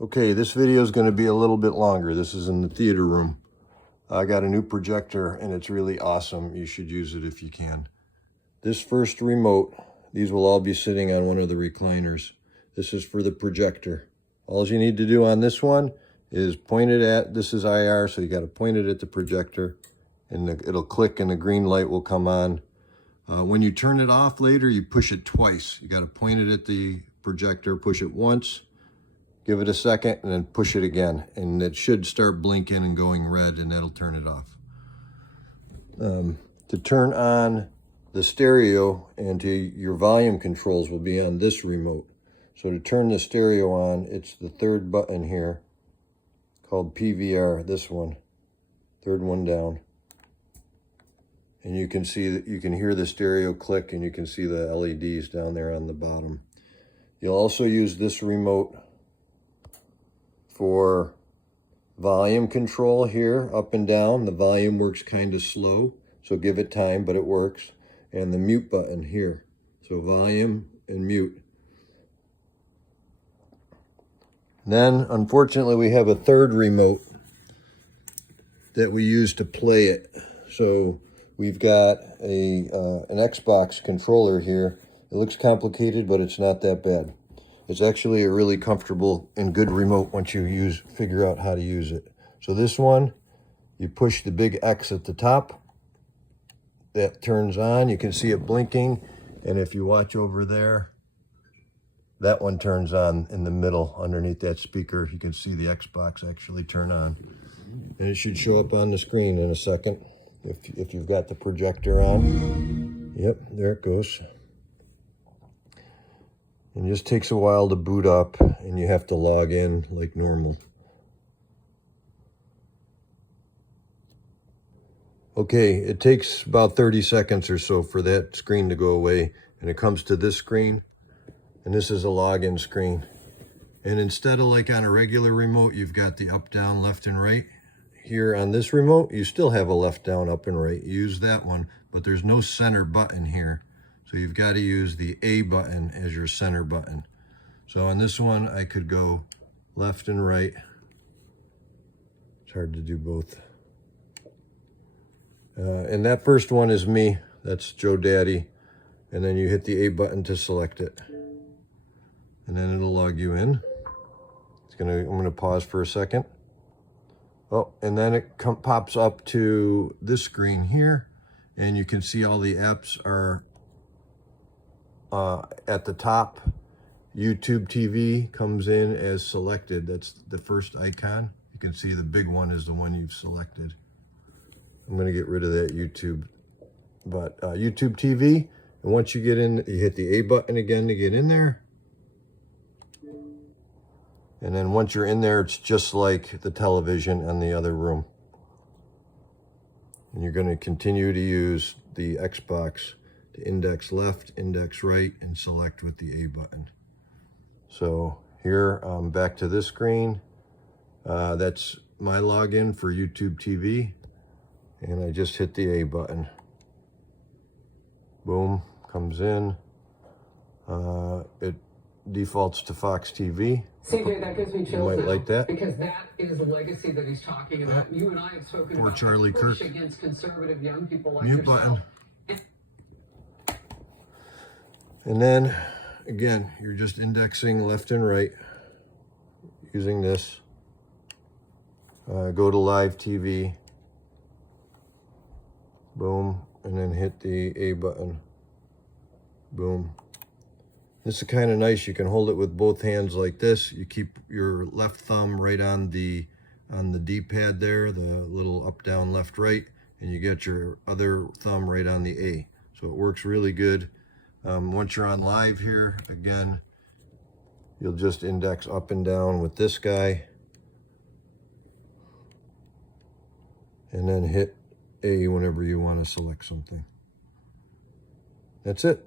Okay, this video is going to be a little bit longer. This is in the theater room. I got a new projector and it's really awesome. You should use it if you can. This first remote, these will all be sitting on one of the recliners. This is for the projector. All you need to do on this one is point it at, this is IR, so you got to point it at the projector and it'll click and the green light will come on. When you turn it off later, you push it twice. You got to point it at the projector, push it once, give it a second, and then push it again. And it should start blinking and going red, and that'll turn it off. To turn on the stereo and to your volume controls will be on this remote. So to turn the stereo on, it's the third button here called PVR, this one, third one down. And you can see that you can hear the stereo click and you can see the LEDs down there on the bottom. You'll also use this remote for volume control here, up and down. The volume works kind of slow, so give it time, but it works. And the mute button here. So volume and mute. Then, unfortunately, we have a third remote that we use to play it. So we've got an Xbox controller here. It looks complicated, but it's not that bad. It's actually a really comfortable and good remote once you figure out how to use it. So this one, you push the big X at the top. That turns on. You can see it blinking. And if you watch over there, that one turns on in the middle underneath that speaker. You can see the Xbox actually turn on. And it should show up on the screen in a second if you've got the projector on. Yep, there it goes. And it just takes a while to boot up, and you have to log in like normal. Okay, it takes about 30 seconds or so for that screen to go away, and it comes to this screen, and this is a login screen. And instead of like on a regular remote, you've got the up, down, left, and right. Here on this remote, you still have a left, down, up, and right. You use that one, but there's no center button here. So you've got to use the A button as your center button. So on this one, I could go left and right. It's hard to do both. And that first one is me. That's Joe Daddy. And then you hit the A button to select it. And then it'll log you in. I'm gonna pause for a second. Oh, and then it pops up to this screen here. And you can see all the apps are at the top. YouTube TV comes in as selected. That's the first icon. You can see the big one is the one you've selected. I'm going to get rid of that YouTube. But YouTube TV, and once you get in, you hit the A button again to get in there. And then once you're in there, it's just like the television in the other room. And you're going to continue to use the Xbox to index left, index right, and select with the A button. So here, back to this screen. That's my login for YouTube TV. And I just hit the A button. Boom, comes in. It defaults to Fox TV. CJ, that gives me chills. You might like that. Because that is the legacy that he's talking about. You and I have spoken Poor about Charlie push Kirk. against conservative young people like Mute yourself. button. And then, again, you're just indexing left and right using this. Go to live TV. Boom, and then hit the A button. Boom. This is kind of nice. You can hold it with both hands like this. You keep your left thumb right on the D-pad there, the little up, down, left, right, and you get your other thumb right on the A. So it works really good. Once you're on live here, again, you'll just index up and down with this guy, and then hit A whenever you want to select something. That's it.